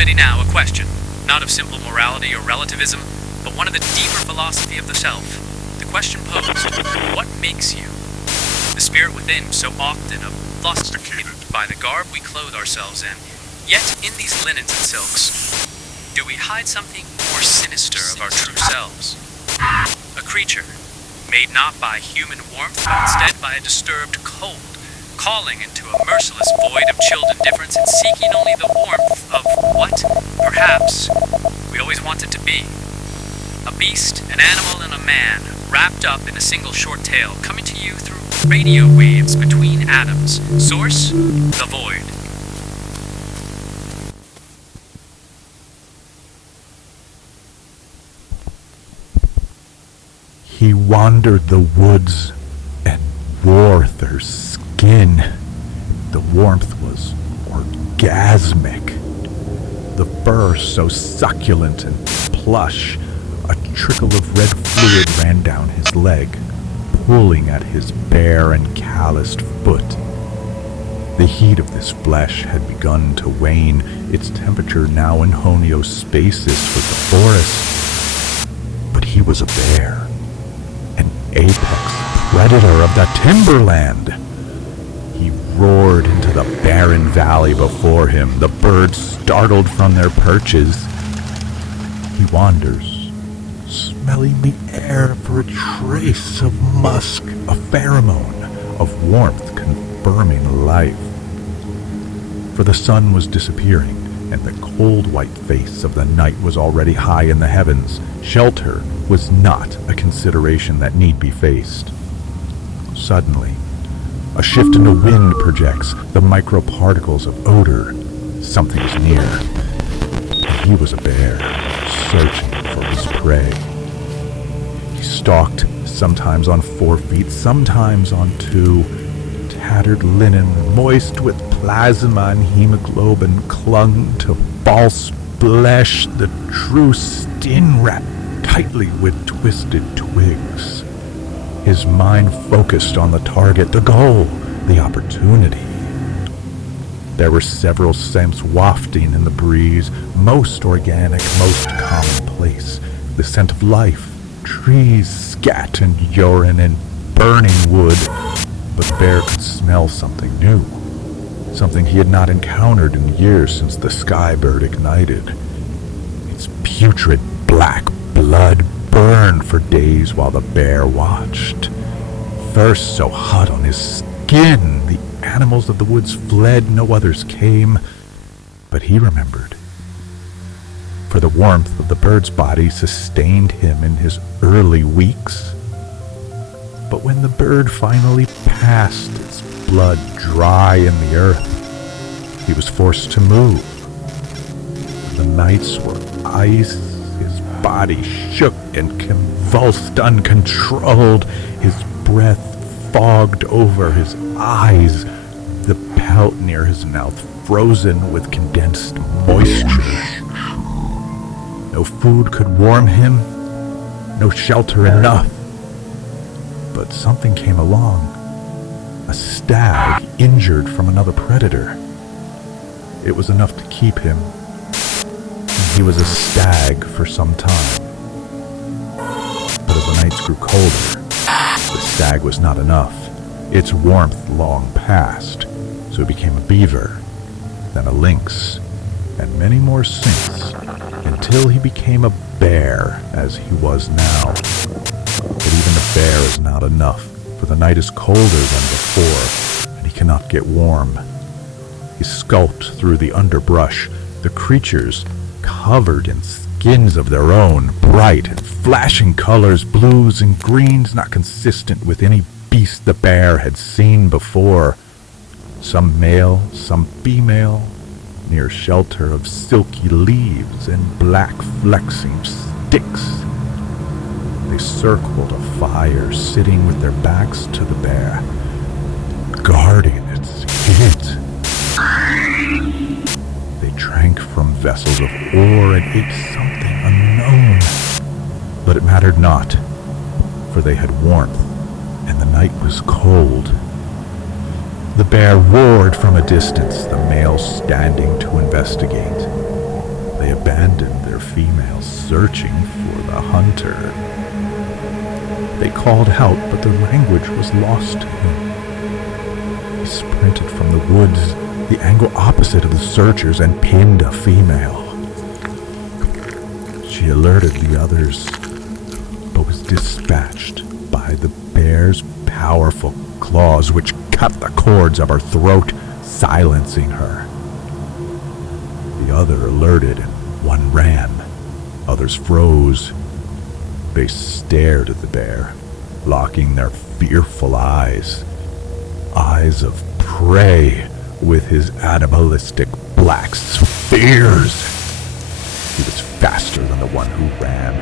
transmitting now a question, not of simple morality or relativism, but one of the deeper philosophy of the self. The question posed, what makes you? The spirit within, so often obfuscated by the garb we clothe ourselves in, yet in these linens and silks, do we hide something more sinister of our true selves? A creature, made not by human warmth, but instead by a disturbed cold, calling into a merciless void of chilled indifference and seeking only the warmth of what, perhaps, we always wanted to be. A beast, an animal, and a man, wrapped up in a single short tale, coming to you through radio waves between atoms. Source, the void. He wandered the woods and wore their skin. The warmth was orgasmic. The fur so succulent and plush. A trickle of red fluid ran down his leg, pulling at his bare and calloused foot. The heat of this flesh had begun to wane, its temperature now in homeostasis with the forest. But he was a bear, an apex predator of the timberland. He roared into the barren valley before him, the birds startled from their perches. He wanders, smelling the air for a trace of musk, a pheromone of warmth confirming life. For the sun was disappearing, and the cold white face of the night was already high in the heavens. Shelter was not a consideration that need be faced. Suddenly, a shift in the wind projects the microparticles of odor. Something is near. He was a bear, searching for his prey. He stalked, sometimes on 4 feet, sometimes on 2. Tattered linen, moist with plasma and hemoglobin, clung to false flesh, the true skin wrapped tightly with twisted twigs. His mind focused on the target, the goal, the opportunity. There were several scents wafting in the breeze, most organic, most commonplace. The scent of life, trees, scat and urine and burning wood. But the bear could smell something new, something he had not encountered in years since the sky bird ignited. Its putrid black blood burned for days while the bear watched. Thirst so hot on his skin, the animals of the woods fled, no others came. But he remembered. For the warmth of the bird's body sustained him in his early weeks. But when the bird finally passed, its blood dry in the earth, he was forced to move. The nights were ice, his body shook and convulsed uncontrolled, his breath fogged over his eyes, the pelt near his mouth frozen with condensed moisture. No food could warm him, no shelter enough. But something came along, a stag injured from another predator. It was enough to keep him, and he was a stag for some time. But as the nights grew colder, the stag was not enough. Its warmth long passed, so it became a beaver, then a lynx, and many more since, until he became a bear as he was now. But even the bear is not enough, for the night is colder than before, and he cannot get warm. He skulked through the underbrush, the creatures covered in skins of their own, bright and flashing colors, blues and greens not consistent with any beast the bear had seen before. Some male, some female, near shelter of silky leaves and black flexing sticks. They circled a fire, sitting with their backs to the bear, guarding its heat. They drank from vessels of ore and ate something unknown. But it mattered not, for they had warmth, and the night was cold. The bear roared from a distance, the male standing to investigate. They abandoned their females, searching for the hunter. They called out, but their language was lost to him. He sprinted from the woods, the angle opposite of the searchers, and pinned a female. She alerted the others, but was dispatched by the bear's powerful claws, which cut the cords of her throat, silencing her. The other alerted, and one ran. Others froze. They stared at the bear, locking their fearful eyes. Eyes of prey with his animalistic black spheres. He was faster than the one who ran.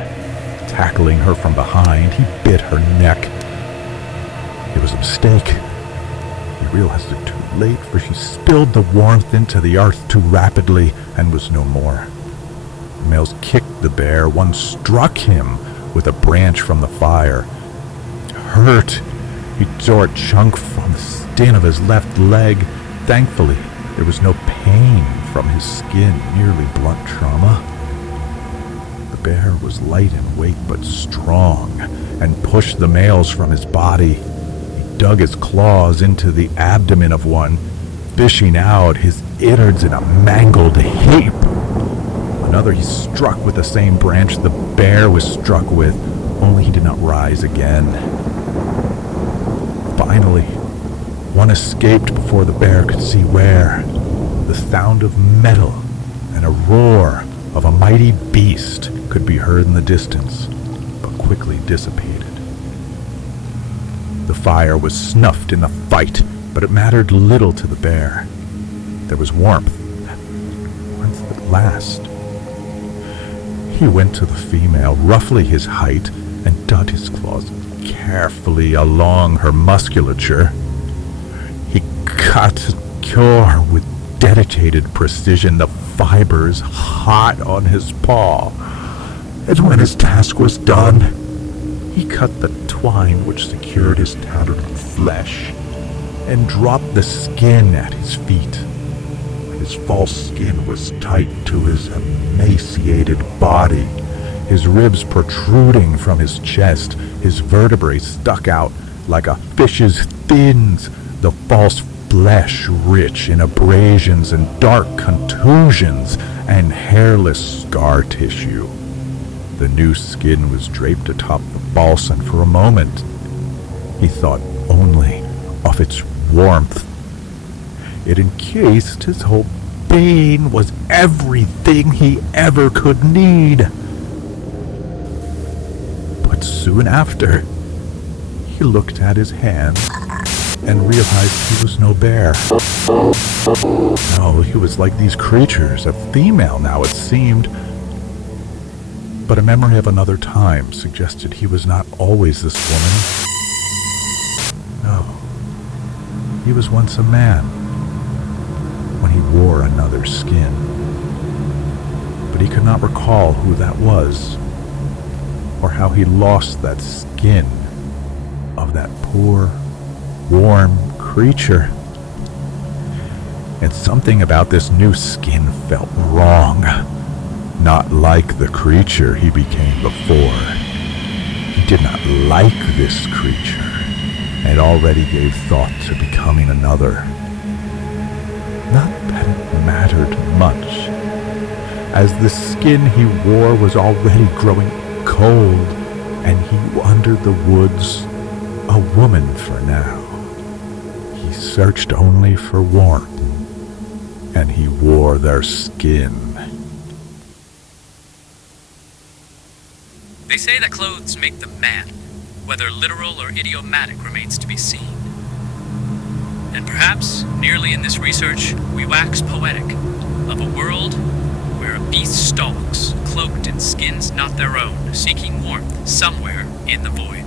Tackling her from behind, he bit her neck. It was a mistake. He realized it too late, for she spilled the warmth into the earth too rapidly and was no more. The males kicked the bear. One struck him with a branch from the fire. Hurt, he tore a chunk from the skin of his left leg. Thankfully, there was no pain from his skin, merely blunt trauma. The bear was light in weight but strong, and pushed the males from his body. He dug his claws into the abdomen of one, fishing out his innards in a mangled heap. Another he struck with the same branch the bear was struck with, only he did not rise again. Finally, one escaped before the bear could see where. The sound of metal and a roar of a mighty beast could be heard in the distance, but quickly dissipated. The fire was snuffed in the fight, but it mattered little to the bear. There was warmth that lasts. He went to the female, roughly his height, and dug his claws carefully along her musculature. He cut and tore with dedicated precision, the fibers hot on his paw. And when his task was done, he cut the twine which secured his tattered flesh and dropped the skin at his feet. His false skin was tight to his emaciated body, his ribs protruding from his chest, his vertebrae stuck out like a fish's fins, the false flesh rich in abrasions and dark contusions and hairless scar tissue. The new skin was draped atop the false, and for a moment he thought only of its warmth. It encased his whole being, was everything he ever could need. But soon after, he looked at his hands and realized he was no bear. No, he was like these creatures, a female now it seemed. But a memory of another time suggested he was not always this woman. No, he was once a man when he wore another skin. But he could not recall who that was, or how he lost that skin of that poor, warm creature. And something about this new skin felt wrong, not like the creature he became before. He did not like this creature, and already gave thought to becoming another. Not that it mattered much, as the skin he wore was already growing cold, and he wandered the woods a woman for now. He searched only for warmth, and he wore their skin. They say that clothes make them mad, whether literal or idiomatic remains to be seen. And perhaps, nearly in this research, we wax poetic of a world where a beast stalks, cloaked in skins not their own, seeking warmth somewhere in the void.